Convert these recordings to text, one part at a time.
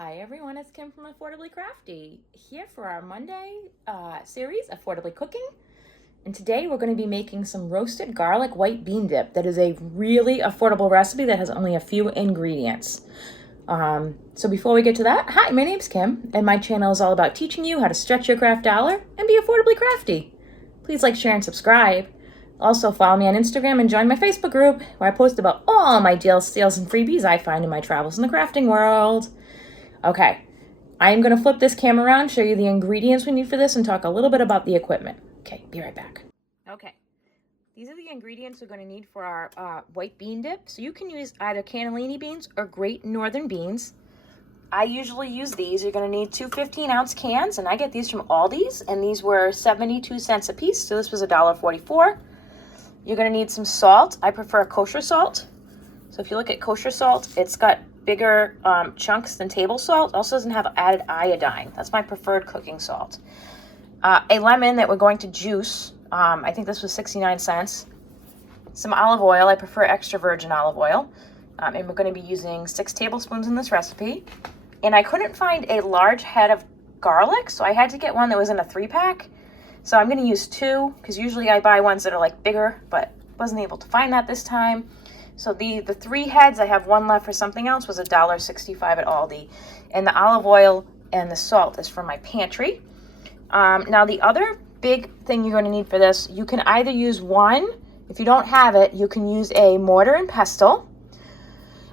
Hi everyone, it's Kim from Affordably Crafty, here for our Monday series, Affordably Cooking. And today we're going to be making some roasted garlic white bean dip. That is a really affordable recipe that has only a few ingredients. So before we get to that, hi, my name's Kim, and my channel is all about teaching you how to stretch your craft dollar and be affordably crafty. Please like, share, and subscribe. Also follow me on Instagram and join my Facebook group, where I post about all my deals, steals, and freebies I find in my travels in the crafting world. Okay, I'm going to flip this camera around, show you the ingredients we need for this, and talk a little bit about the equipment. Okay, be right back. Okay, these are the ingredients we're going to need for our white bean dip. So you can use either cannellini beans or Great Northern beans. I usually use these. You're going to need two 15-ounce cans, and I get these from Aldi's, and these were 72 cents a piece, so this was $1.44. You're going to need some salt. I prefer kosher salt. So if you look at kosher salt, it's got bigger chunks than table salt. Also doesn't have added iodine. That's my preferred cooking salt. A lemon that we're going to juice. I think this was 69 cents. Some olive oil. I prefer extra virgin olive oil. And we're going to be using 6 tablespoons in this recipe. And I couldn't find a large head of garlic, so I had to get one that was in a 3-pack. So I'm going to use 2, because usually I buy ones that are like bigger, but wasn't able to find that this time. So the 3 heads, I have 1 left for something else, was $1.65 at Aldi. And the olive oil and the salt is from my pantry. Now the other big thing you're going to need for this, you can either use one, if you don't have it, you can use a mortar and pestle.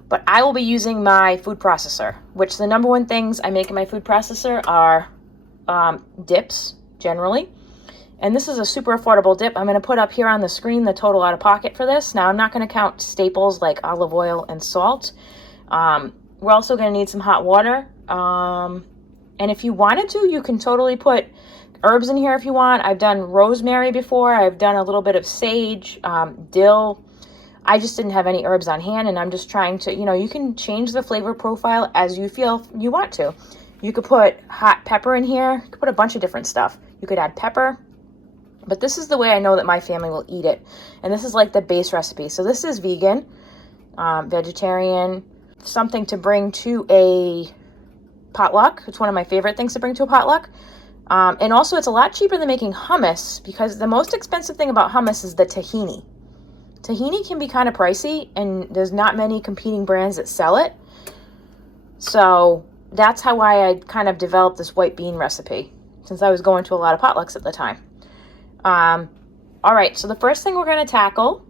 But I will be using my food processor, which the number one things I make in my food processor are dips, generally. And this is a super affordable dip. I'm going to put up here on the screen the total out of pocket for this. Now, I'm not going to count staples like olive oil and salt. We're also going to need some hot water. And if you wanted to, you can totally put herbs in here if you want. I've done rosemary before. I've done a little bit of sage, dill. I just didn't have any herbs on hand, and I'm just trying to, you can change the flavor profile as you feel you want to. You could put hot pepper in here. You could put a bunch of different stuff. You could add pepper. But this is the way I know that my family will eat it. And this is like the base recipe. So this is vegan, vegetarian, something to bring to a potluck. It's one of my favorite things to bring to a potluck. And also it's a lot cheaper than making hummus, because the most expensive thing about hummus is the tahini. Tahini can be kind of pricey, and there's not many competing brands that sell it. So that's how I kind of developed this white bean recipe, since I was going to a lot of potlucks at the time. All right, so the first thing we're going to tackle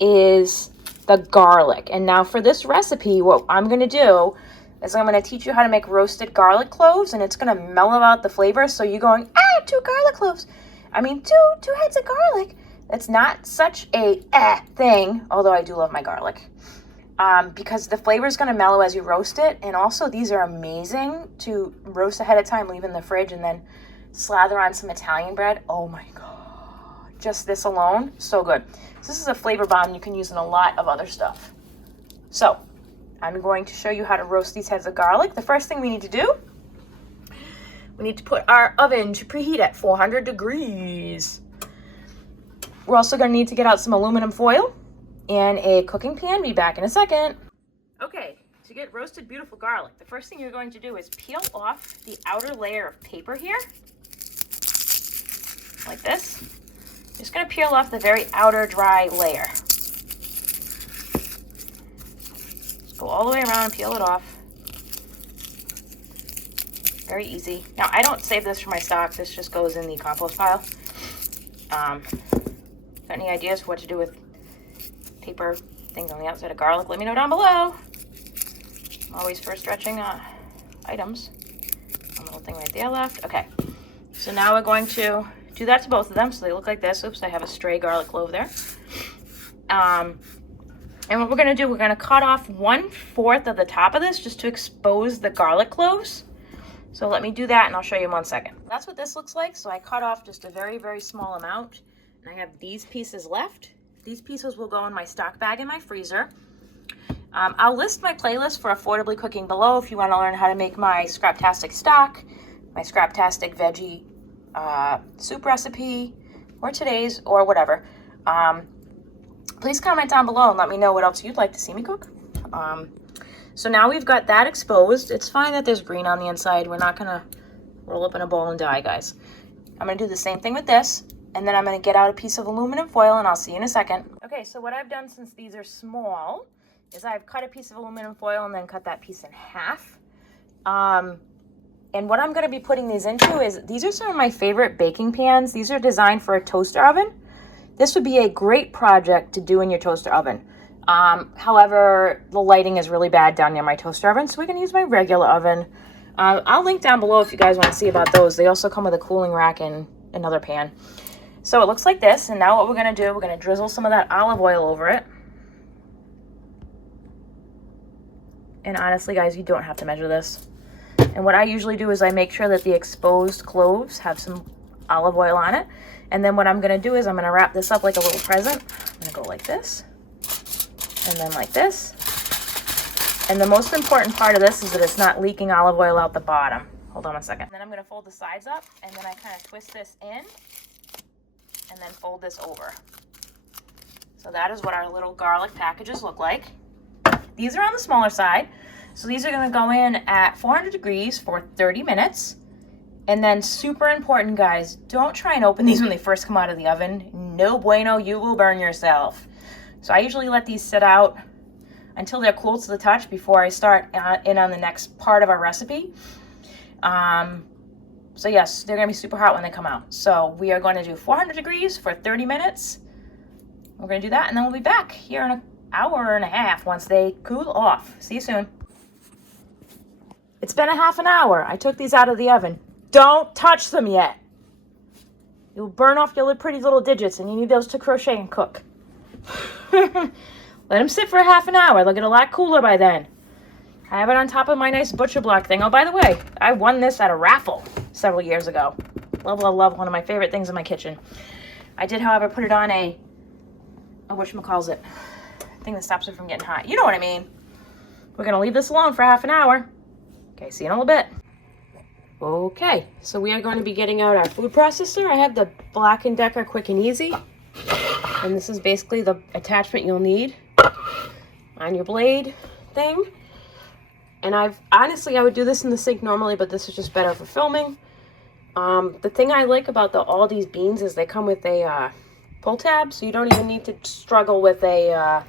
is the garlic. And now for this recipe, what I'm going to do is I'm going to teach you how to make roasted garlic cloves, and it's going to mellow out the flavor. So you're going, 2 garlic cloves. I mean, two heads of garlic. It's not such a thing, although I do love my garlic. Because the flavor is going to mellow as you roast it. And also these are amazing to roast ahead of time, leave in the fridge, and then slather on some Italian bread. Oh my God. Just this alone, so good. So this is a flavor bomb you can use in a lot of other stuff. So I'm going to show you how to roast these heads of garlic. The first thing we need to do, we need to put our oven to preheat at 400 degrees. We're also going to need to get out some aluminum foil and a cooking pan. Be back in a second. Okay, to get roasted beautiful garlic, the first thing you're going to do is peel off the outer layer of paper here. Like this. Just going to peel off the very outer dry layer. Just go all the way around and peel it off. Very easy. Now, I don't save this for my stock. This just goes in the compost pile. Got any ideas for what to do with paper things on the outside of garlic? Let me know down below. I'm always for stretching items. One little thing right there left. Okay. So now we're going to do that to both of them so they look like this. Oops, I have a stray garlic clove there. And what we're going to do, we're going to cut off 1/4 of the top of this just to expose the garlic cloves. So let me do that and I'll show you in 1 second. That's what this looks like. So I cut off just a very, very small amount. And I have these pieces left. These pieces will go in my stock bag in my freezer. I'll list my playlist for Affordably Cooking below if you want to learn how to make my Scraptastic stock, my Scraptastic veggie soup recipe, or today's, or whatever. Please comment down below and let me know what else you'd like to see me cook. So now we've got that exposed. It's fine that there's green on the inside. We're not gonna roll up in a bowl and die, guys. I'm gonna do the same thing with this, and then I'm gonna get out a piece of aluminum foil, and I'll see you in a second. Okay, so what I've done, since these are small, is I've cut a piece of aluminum foil and then cut that piece in half. And what I'm gonna be putting these into is, these are some of my favorite baking pans. These are designed for a toaster oven. This would be a great project to do in your toaster oven. However, the lighting is really bad down near my toaster oven, so we're gonna use my regular oven. I'll link down below if you guys want to see about those. They also come with a cooling rack and another pan. So it looks like this, and now what we're gonna do, we're gonna drizzle some of that olive oil over it. And honestly, guys, you don't have to measure this. And what I usually do is I make sure that the exposed cloves have some olive oil on it. And then what I'm gonna do is I'm gonna wrap this up like a little present. I'm gonna go like this, and then like this. And the most important part of this is that it's not leaking olive oil out the bottom. Hold on a second. And then I'm gonna fold the sides up, and then I kind of twist this in, and then fold this over. So that is what our little garlic packages look like. These are on the smaller side. So these are gonna go in at 400 degrees for 30 minutes. And then super important, guys, don't try and open these when they first come out of the oven. No bueno, you will burn yourself. So I usually let these sit out until they're cool to the touch before I start in on the next part of our recipe. So yes, they're gonna be super hot when they come out. So we are going to do 400 degrees for 30 minutes. We're gonna do that, and then we'll be back here in an hour and a half once they cool off. See you soon. It's been a half an hour. I took these out of the oven. Don't touch them yet. You'll burn off your pretty little digits, and you need those to crochet and cook. Let them sit for a half an hour. They'll get a lot cooler by then. I have it on top of my nice butcher block thing. Oh, by the way, I won this at a raffle several years ago. Love, love, love. One of my favorite things in my kitchen. I did, however, put it on a whatchamacallit, thing that stops it from getting hot. You know what I mean. We're going to leave this alone for half an hour. Okay, see you in a little bit. Okay, so we are going to be getting out our food processor. I have the Black & Decker Quick and Easy. And this is basically the attachment you'll need on your blade thing. And honestly, I would do this in the sink normally, but this is just better for filming. The thing I like about all these beans is they come with a pull tab, so you don't even need to struggle with a,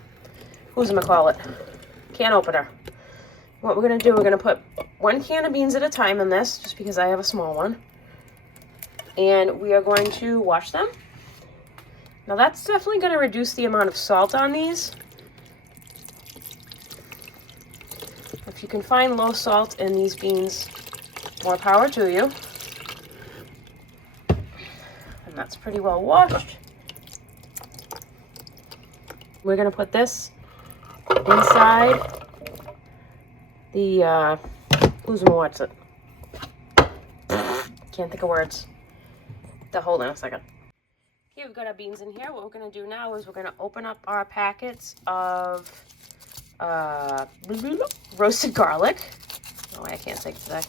can opener. What we're going to do, we're going to put 1 can of beans at a time in this, just because I have a small one. And we are going to wash them. Now that's definitely going to reduce the amount of salt on these. If you can find low salt in these beans, more power to you. And that's pretty well washed. We're going to put this inside the, what's it? Can't think of words. Hold on a second. Okay, we've got our beans in here. What we're going to do now is we're going to open up our packets of roasted garlic. Oh, I can't think today.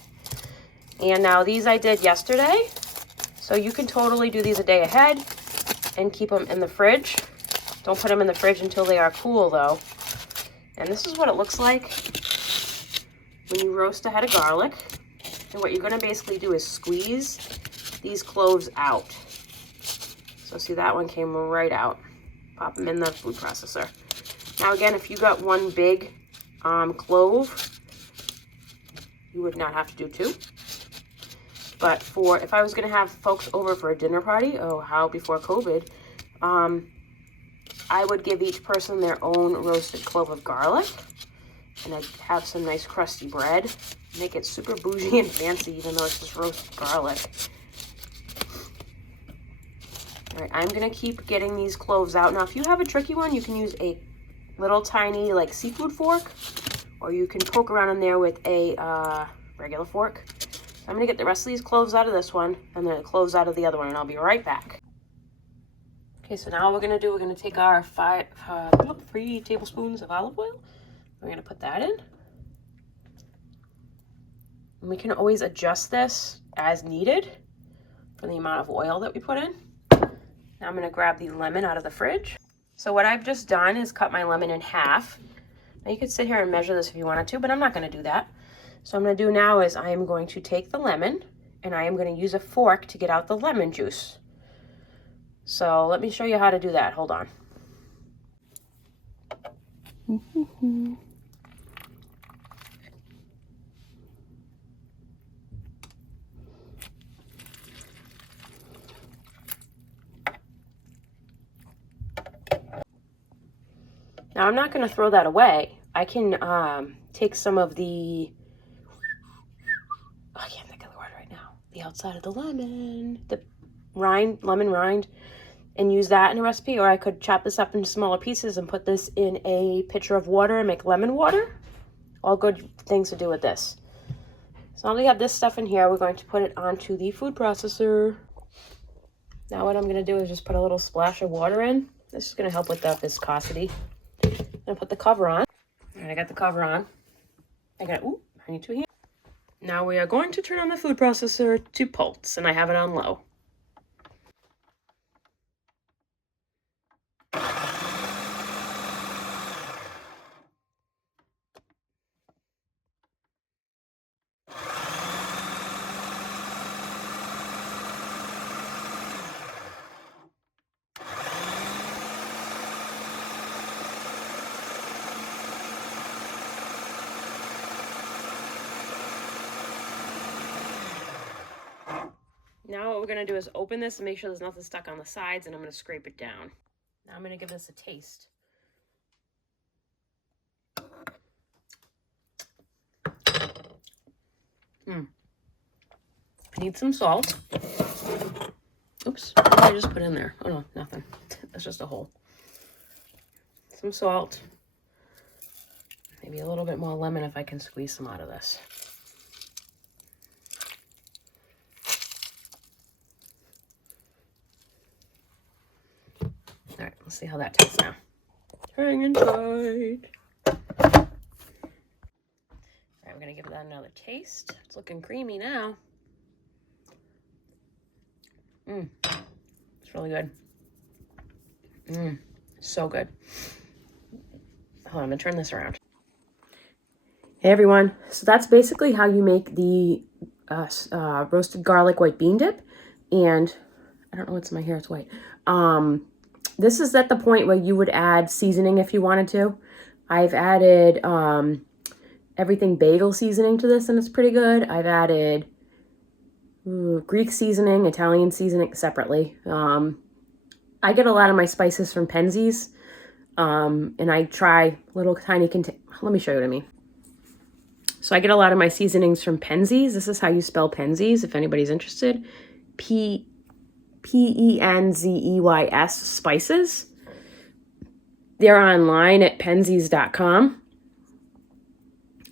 And now these I did yesterday. So you can totally do these a day ahead and keep them in the fridge. Don't put them in the fridge until they are cool though. And this is what it looks like when you roast a head of garlic. And what you're going to basically do is squeeze these cloves out. So see, that one came right out. Pop them in the food processor. Now again, if you got one big clove, you would not have to do 2. But if I was going to have folks over for a dinner party, before COVID, I would give each person their own roasted clove of garlic. And I'd have some nice crusty bread. Make it super bougie and fancy, even though it's just roasted garlic. All right, I'm going to keep getting these cloves out. Now, if you have a tricky one, you can use a little tiny, seafood fork. Or you can poke around in there with a regular fork. I'm going to get the rest of these cloves out of this one, and then the cloves out of the other one, and I'll be right back. Okay, so now what we're going to take our 3 tablespoons of olive oil. We're going to put that in. And we can always adjust this as needed for the amount of oil that we put in. Now I'm going to grab the lemon out of the fridge. So what I've just done is cut my lemon in half. Now you could sit here and measure this if you wanted to, but I'm not going to do that. So I'm going to do now is I am going to take the lemon and I am going to use a fork to get out the lemon juice. So let me show you how to do that. Hold on. Now I'm not going to throw that away. I can take some of the, I can't think of the word right now, the outside of the lemon, the rind, lemon rind, and use that in a recipe. Or I could chop this up into smaller pieces and put this in a pitcher of water and make lemon water. All good things to do with this. So now we have this stuff in here, we're going to put it onto the food processor. Now what I'm going to do is just put a little splash of water in. This is going to help with the viscosity. I'm going to put the cover on. All right, I got the cover on. I need two hands. Now we are going to turn on the food processor to pulse, and I have it on low. Now what we're going to do is open this and make sure there's nothing stuck on the sides, and I'm going to scrape it down. Now I'm going to give this a taste. I need some salt. Oops, what did I just put in there? Oh no, nothing. That's just a hole. Some salt. Maybe a little bit more lemon if I can squeeze some out of this. All right, let's see how that tastes now. Hanging tight. All right, we're gonna give that another taste. It's looking creamy now. It's really good. So good. Hold on, I'm gonna turn this around. Hey everyone, so that's basically how you make the roasted garlic white bean dip. And I don't know what's in my hair, it's white. This is at the point where you would add seasoning if you wanted to. I've added everything bagel seasoning to this, and it's pretty good. I've added Greek seasoning, Italian seasoning separately. I get a lot of my spices from Penzeys, and I try little tiny let me show you what I mean. So I get a lot of my seasonings from Penzeys. This is how you spell Penzeys, if anybody's interested. Penzeys spices. They're online at penzeys.com.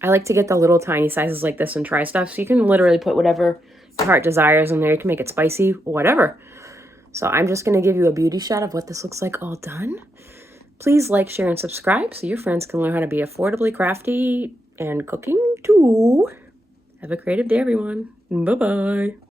I like to get the little tiny sizes like this and try stuff. So you can literally put whatever your heart desires in there. You can make it spicy, whatever. So I'm just going to give you a beauty shot of what this looks like all done. Please like, share, and subscribe so your friends can learn how to be affordably crafty and cooking too. Have a creative day, everyone. Bye-bye.